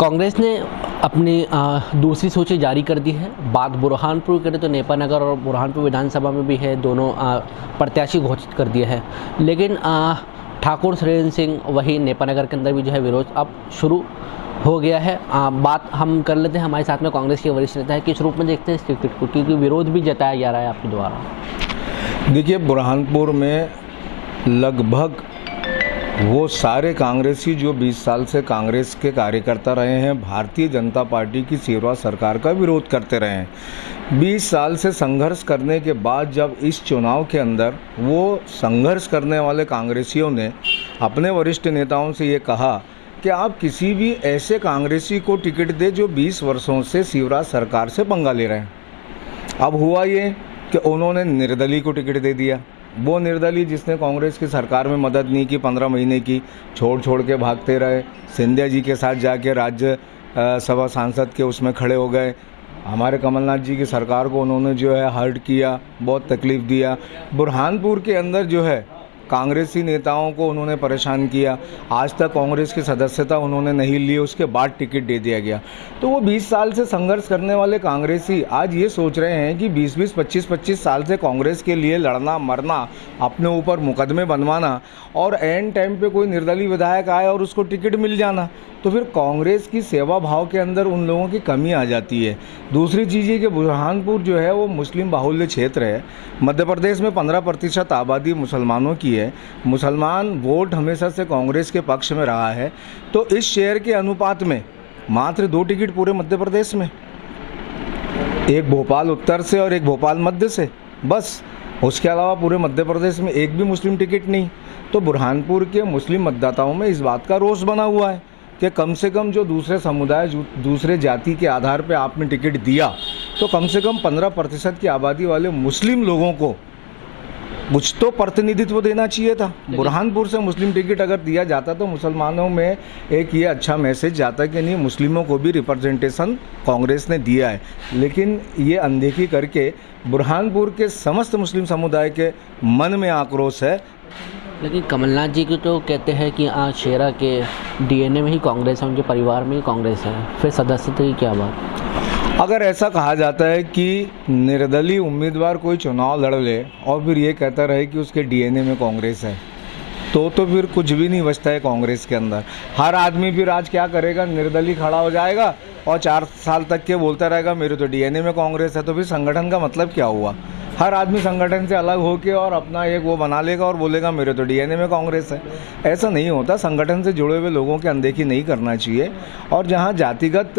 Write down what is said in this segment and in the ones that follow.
कांग्रेस ने अपनी दूसरी सूची जारी कर दी है। बात बुरहानपुर करें तो नेपानगर और बुरहानपुर विधानसभा में भी है, दोनों प्रत्याशी घोषित कर दिए हैं। लेकिन ठाकुर सुरेंद्र सिंह वही नेपानगर के अंदर भी जो है विरोध अब शुरू हो गया है। बात हम कर लेते हैं, हमारे साथ में कांग्रेस के वरिष्ठ नेता है, किस रूप में देखते हैं इस टिकट को, क्योंकि विरोध भी जताया जा रहा है आपके द्वारा। देखिए, बुरहानपुर में लगभग वो सारे कांग्रेसी जो 20 साल से कांग्रेस के कार्यकर्ता रहे हैं, भारतीय जनता पार्टी की शिवराज सरकार का विरोध करते रहे हैं। 20 साल से संघर्ष करने के बाद जब इस चुनाव के अंदर वो संघर्ष करने वाले कांग्रेसियों ने अपने वरिष्ठ नेताओं से ये कहा कि आप किसी भी ऐसे कांग्रेसी को टिकट दे जो 20 वर्षों से शिवराज सरकार से पंगा ले रहे हैं। अब हुआ ये कि उन्होंने निर्दलीय को टिकट दे दिया। वो निर्दलीय जिसने कांग्रेस की सरकार में मदद नहीं की, 15 महीने की, छोड़ के भागते रहे, सिंधिया जी के साथ जाके राज्य सभा सांसद के उसमें खड़े हो गए। हमारे कमलनाथ जी की सरकार को उन्होंने जो है हर्ट किया, बहुत तकलीफ़ दिया। बुरहानपुर के अंदर जो है कांग्रेसी नेताओं को उन्होंने परेशान किया। आज तक कांग्रेस की सदस्यता उन्होंने नहीं ली, उसके बाद टिकट दे दिया गया। तो वो 20 साल से संघर्ष करने वाले कांग्रेसी आज ये सोच रहे हैं कि 20-20, 25-25 साल से कांग्रेस के लिए लड़ना मरना, अपने ऊपर मुकदमे बनवाना और एंड टाइम पे कोई निर्दलीय विधायक आए और उसको टिकट मिल जाना, तो फिर कांग्रेस की सेवा भाव के अंदर उन लोगों की कमी आ जाती है। दूसरी चीज़ ये कि बुरहानपुर जो है वो मुस्लिम बाहुल्य क्षेत्र है। मध्य प्रदेश में 15% आबादी मुसलमानों की है। मुसलमान वोट हमेशा से कांग्रेस के पक्ष में रहा है। तो इस शेयर के अनुपात में मात्र 2 टिकट पूरे मध्य प्रदेश में, एक भोपाल उत्तर से और एक भोपाल मध्य से, बस। उसके अलावा पूरे मध्य प्रदेश में एक भी मुस्लिम टिकट नहीं। तो बुरहानपुर के मुस्लिम मतदाताओं में इस बात का रोष बना हुआ है कि कम से कम जो दूसरे समुदाय, दूसरे जाति के आधार पे आपने टिकट दिया, तो कम से कम 15% की आबादी वाले मुस्लिम लोगों को कुछ तो प्रतिनिधित्व देना चाहिए था। बुरहानपुर से मुस्लिम टिकट अगर दिया जाता तो मुसलमानों में एक ये अच्छा मैसेज जाता कि नहीं, मुस्लिमों को भी रिप्रेजेंटेशन कांग्रेस ने दिया है। लेकिन ये अनदेखी करके बुरहानपुर के समस्त मुस्लिम समुदाय के मन में आक्रोश है। लेकिन कमलनाथ जी की तो कहते हैं कि शेरा के डीएनए में ही कांग्रेस है, उनके परिवार में ही कांग्रेस है, फिर सदस्यता की क्या बात। अगर ऐसा कहा जाता है कि निर्दलीय उम्मीदवार कोई चुनाव लड़ ले और फिर ये कहता रहे कि उसके डीएनए में कांग्रेस है, तो फिर कुछ भी नहीं बचता है कांग्रेस के अंदर। हर आदमी फिर आज क्या करेगा, निर्दलीय खड़ा हो जाएगा और 4 साल तक के बोलता रहेगा मेरे तो डीएनए में कांग्रेस है। तो फिर संगठन का मतलब क्या हुआ? हर आदमी संगठन से अलग होके और अपना एक वो बना लेगा और बोलेगा मेरे तो डीएनए में कांग्रेस है। ऐसा नहीं होता। संगठन से जुड़े हुए लोगों की अनदेखी नहीं करना चाहिए। और जहां जातिगत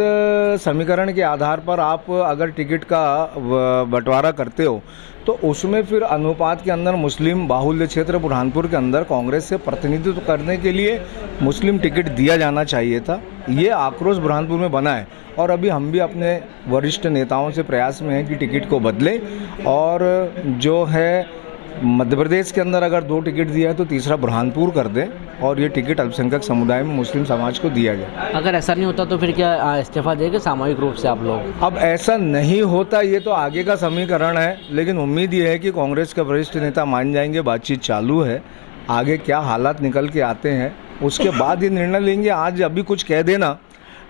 समीकरण के आधार पर आप अगर टिकट का बंटवारा करते हो तो उसमें फिर अनुपात के अंदर मुस्लिम बाहुल्य क्षेत्र बुरहानपुर के अंदर कांग्रेस से प्रतिनिधित्व करने के लिए मुस्लिम टिकट दिया जाना चाहिए था। ये आक्रोश बुरहानपुर में बना है और अभी हम भी अपने वरिष्ठ नेताओं से प्रयास में हैं कि टिकट को बदलें और जो है मध्य प्रदेश के अंदर अगर 2 टिकट दिया है तो तीसरा बुरहानपुर कर दें और ये टिकट अल्पसंख्यक समुदाय में मुस्लिम समाज को दिया जाए। अगर ऐसा नहीं होता तो फिर क्या इस्तीफा देंगे सामूहिक रूप से आप लोग? अब ऐसा नहीं होता, ये तो आगे का समीकरण है, लेकिन उम्मीद ये है कि कांग्रेस के वरिष्ठ नेता मान जाएंगे। बातचीत चालू है, आगे क्या हालात निकल के आते हैं उसके बाद ये निर्णय लेंगे। आज अभी कुछ कह देना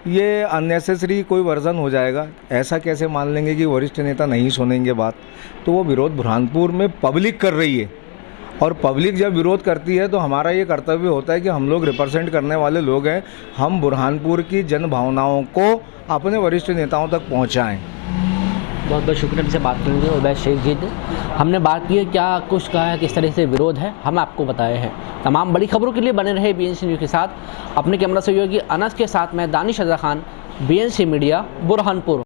ये अननेसेसरी कोई वर्जन हो जाएगा। ऐसा कैसे मान लेंगे कि वरिष्ठ नेता नहीं सुनेंगे बात? तो वो विरोध बुरहानपुर में पब्लिक कर रही है और पब्लिक जब विरोध करती है तो हमारा ये कर्तव्य होता है कि हम लोग रिप्रेजेंट करने वाले लोग हैं, हम बुरहानपुर की जन भावनाओं को अपने वरिष्ठ नेताओं तक पहुँचाएँ। बहुत बहुत शुक्रिया। हमसे बात करेंगे उबैद शेख जी ने। हमने बात की है क्या कुछ कहा है, किस तरह से विरोध है, हम आपको बताए हैं। तमाम बड़ी खबरों के लिए बने रहे बीएनसी न्यूज़ के साथ। अपने कैमरा सहयोगी अनस के साथ मैं दानिश रज़ा खान, बीएनसी मीडिया, बुरहानपुर।